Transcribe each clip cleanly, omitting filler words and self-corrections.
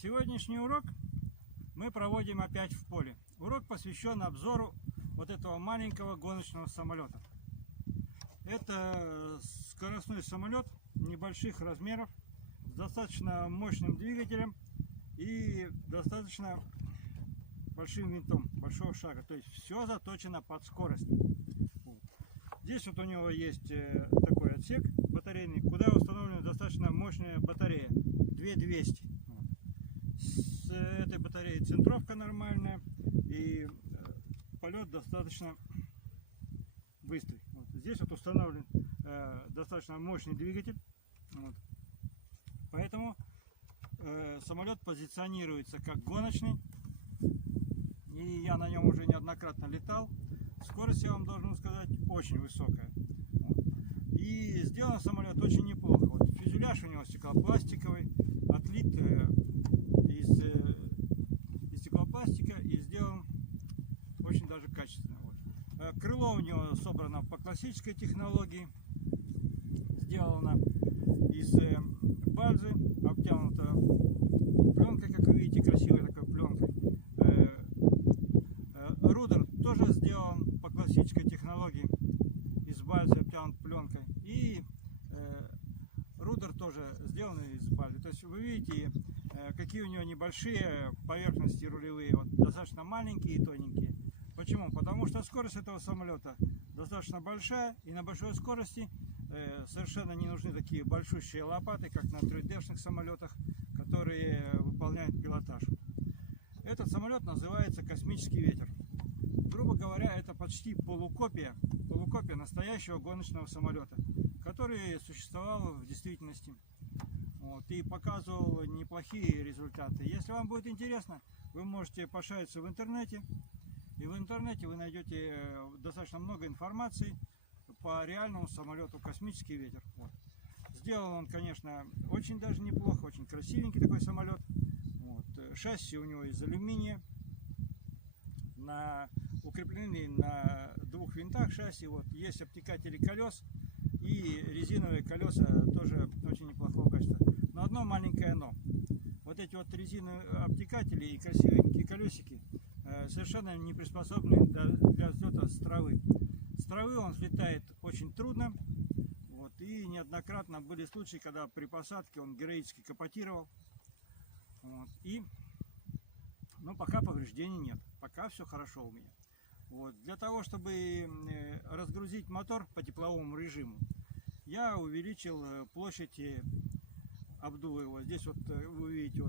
Сегодняшний урок мы проводим опять в поле. Урок посвящен обзору вот этого маленького гоночного самолета. Это скоростной самолет небольших размеров, с достаточно мощным двигателем и достаточно большим винтом, большого шага. То есть все заточено под скорость. Здесь вот у него есть такой отсек батарейный, куда установлена достаточно мощная батарея 2200. С этой батареей центровка нормальная и полет достаточно быстрый. Здесь вот установлен достаточно мощный двигатель. Поэтому самолет позиционируется как гоночный. И я на нем уже неоднократно летал. Скорость, я вам должен сказать, очень высокая. И сделан самолет очень неплохо. Вот фюзеляж у него стеклопластиковый, отлит из стеклопластика и сделан очень даже качественно. Крыло у него собрано по классической технологии. Сделано из бальзы, обтянуто пленкой, как вы видите, красивой такой пленкой. Рудер тоже сделан по классической технологии, из бальзы обтянут пленкой. И рудер тоже сделан из бальзы. То есть вы видите, какие у него небольшие поверхности рулевые, вот, достаточно маленькие и тоненькие. Почему? Потому что скорость этого самолета достаточно большая, и на большой скорости совершенно не нужны такие большущие лопаты, как на 3D-шных самолетах, которые выполняют пилотаж. Этот самолет называется «Космический ветер». Грубо говоря, это почти полукопия настоящего гоночного самолета, который существовал в действительности. И показывал неплохие результаты. Если вам будет интересно, вы можете пошариться в интернете. И в интернете вы найдете достаточно много информации по реальному самолету «Космический ветер». Сделан он, конечно, очень даже неплохо, очень красивенький такой самолет. Шасси у него из алюминия, укреплены на двух винтах шасси. Есть обтекатели колес и резиновые колеса тоже очень неплохого качества. Но одно маленькое но. Вот эти вот резиновые обтекатели и красивенькие колесики совершенно не приспособлены для взлета с травы. С травы он взлетает очень трудно. И неоднократно были случаи, когда при посадке он героически капотировал. Но пока повреждений нет. Пока все хорошо у меня. Для того, чтобы разгрузить мотор по тепловому режиму, я увеличил площадь обдува его. Здесь вы видите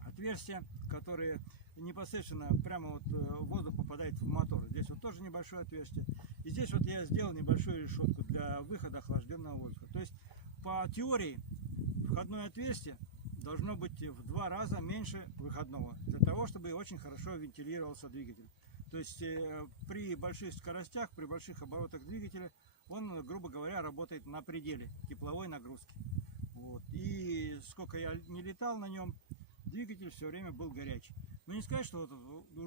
отверстия, которые непосредственно прямо воздух попадает в мотор. Здесь тоже небольшое отверстие. И здесь я сделал небольшую решетку для выхода охлажденного воздуха. То есть по теории входное отверстие должно быть в 2 раза меньше выходного, для того, чтобы очень хорошо вентилировался двигатель. То есть при больших скоростях, при больших оборотах двигателя, он, грубо говоря, работает на пределе тепловой нагрузки. И сколько я не летал на нем, двигатель все время был горячий. Не сказать, что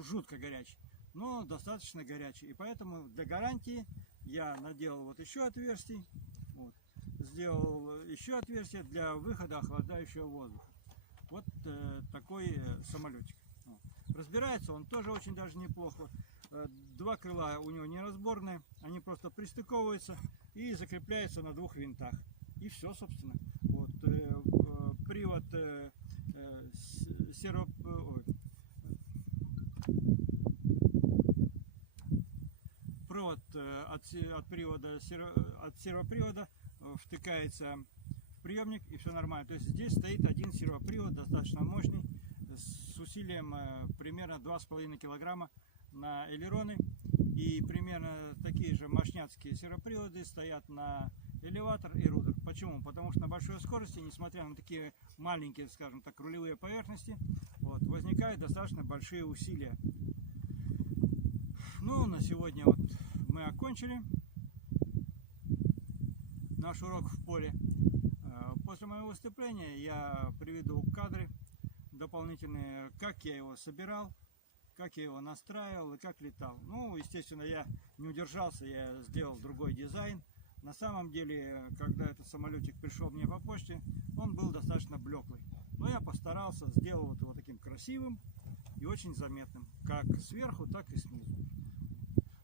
жутко горячий, но достаточно горячий. И поэтому для гарантии я наделал еще отверстий, сделал еще отверстие для выхода охлаждающего воздуха. Такой самолетик. Разбирается он тоже очень даже неплохо. 2 крыла у него неразборные, они просто пристыковываются и закрепляются на 2 винтах. И все, собственно. Привод от сервопривода втыкается в приемник, и все нормально. То есть здесь стоит один сервопривод, достаточно мощный, с усилием примерно 2,5 килограмма на элероны. И примерно такие же мощняцкие сервоприводы стоят на элеватор и рудер. Почему? Потому что на большой скорости, несмотря на такие маленькие, скажем так, рулевые поверхности, возникают достаточно большие усилия. На сегодня мы окончили наш урок в поле. После моего выступления я приведу кадры дополнительные, как я его собирал, как я его настраивал и как летал. Естественно, я не удержался, я сделал другой дизайн. На самом деле, когда этот самолетик пришел мне по почте, он был достаточно блеклый. Но я постарался, сделал вот его таким красивым и очень заметным, как сверху, так и снизу.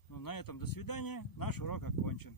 Ну, на этом до свидания, наш урок окончен.